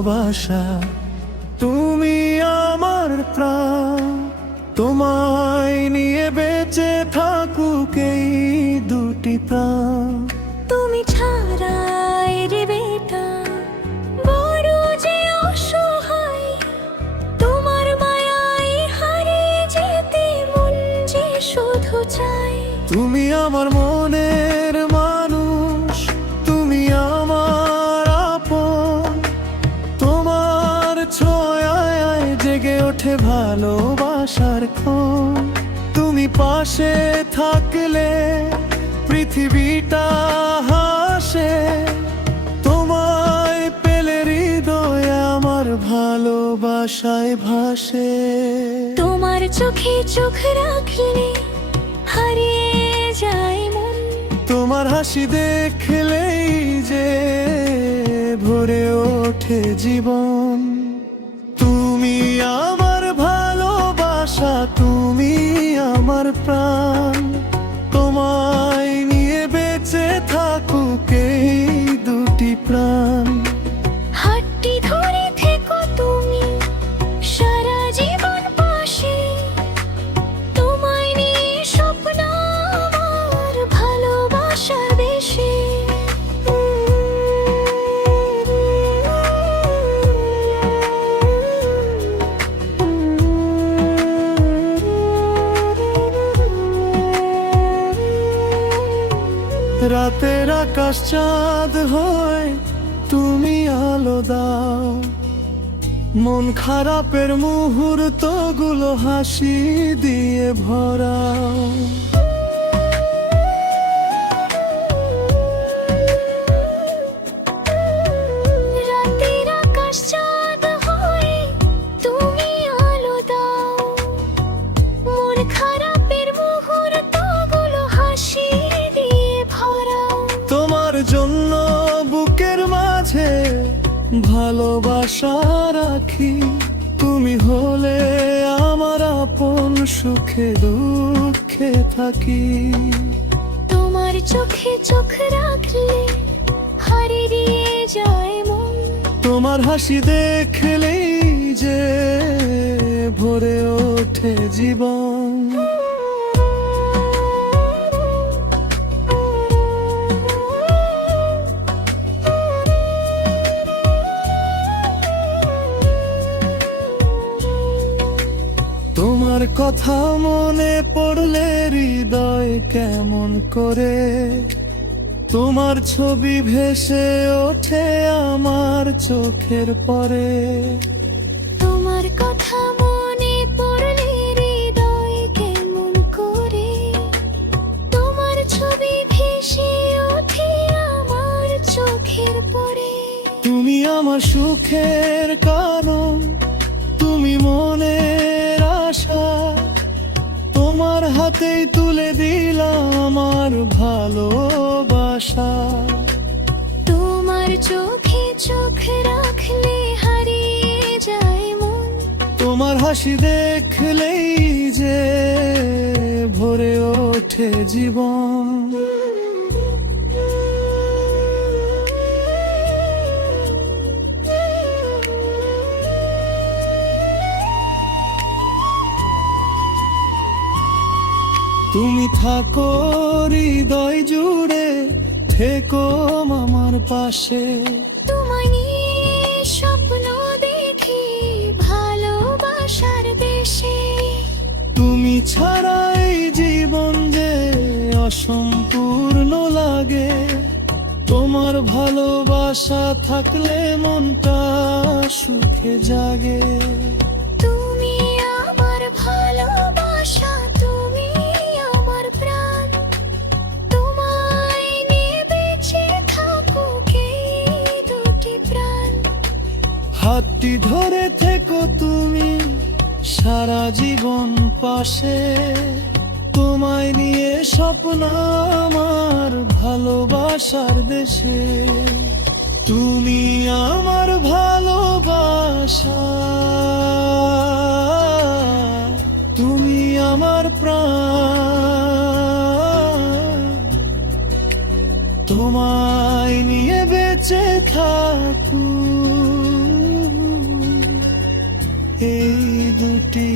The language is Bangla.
ভালোবাসা। তুমি আমার প্রাণ, তোমায় নিয়ে বেঁচে থাকুক এই দুটি প্রাণ। তুমি ছাড়া রে বেটা বড় যে অসহায়, তোমার মায়ায় হারিয়ে যেতে মন যে শুধু চায়। তুমি আমার মনের মানুষ, তুমি আমার আপন, তোমার ছোঁয়ায় জেগে ওঠে ভালোবাসার ক্ষণ। তুমি পাশে থাকলে পৃথিবীটা হাসে, তোমায় পেলে হৃদয়ে আমার ভালোবাসায় ভাসে। তোমার চোখে চোখ রাখলে হারিয়ে যায় মন, তোমার হাসি দেখলেই যে ভরে ওঠে জীবন। তুমি আমার ভালোবাসা, তুমি আমার প্রাণ, তোমায় নিয়ে বেঁচে থাকুক এই দুটি প্রাণ। হাতটি ধরে থেকো তুমি সারা জীবন পাশে, তোমায় নিয়ে স্বপ্ন আমার ভালোবাসার দেশে। রাতের আকাশ চাঁদ হয়, তুমি আলো দাও, মন খারাপের মুহূর্তগুলো হাসি দিয়ে ভরাও। রাতের আকাশ চাঁদ হয়ে তুমি আলো দাও, মন খারাপের মুহূর্তগুলো হাসি দিয়ে ভরাও। তোমার জন্য বুকের মাঝে ভালোবাসা রাখি, তুমি হলে আমার আপন, সুখে দুঃখে থাকি। তোমার চোখে চোখ রাখলে হারিয়ে যায় মন, তোমার হাসি দেখলেই যে ভরে ওঠে জীবন। তোমার কথা মনে পড়লে হৃদয় কেমন করে, তোমার ছবি ভেসে ওঠে আমার চোখের পরে। তোমার কথা মনে পড়লে হৃদয় কেমন করে, তোমার ছবি ভেসে ওঠে আমার চোখের পরে। তুমি আমার সুখের কারণ, তুমি মনের আশা, তোমার হাতেই তুলে দিলাম আমার ভালোবাসা। তোমার চোখে চোখ রাখলে হারিয়ে যায় মন, তোমার হাসি দেখলেই যে ভরে ওঠে জীবন। তুমি থাকো হৃদয় জুড়ে, থেকো আমার পাশে। তোমায় নিয়ে স্বপ্ন দেখি ভালোবাসার দেশে। তুমি ছাড়াই জীবন যে অসম্পূর্ণ লাগে, তোমার ভালোবাসা থাকলে মনটা সুখে জাগে। তুমি আমার ভালোবাসা, তুমি আমার প্রাণ, তোমায় নিয়ে বেঁচে থাকুক এই দুটি প্রাণ। হাতটি ধরে থেকো তুমি সারা জীবন পাশে, তোমায় নিয়ে স্বপ্ন আমার ভালোবাসার দেশে। তুমি আমার ভালোবাসা, তুমি আমার প্রাণ, তোমায় নিয়ে বেঁচে থাকুক একটি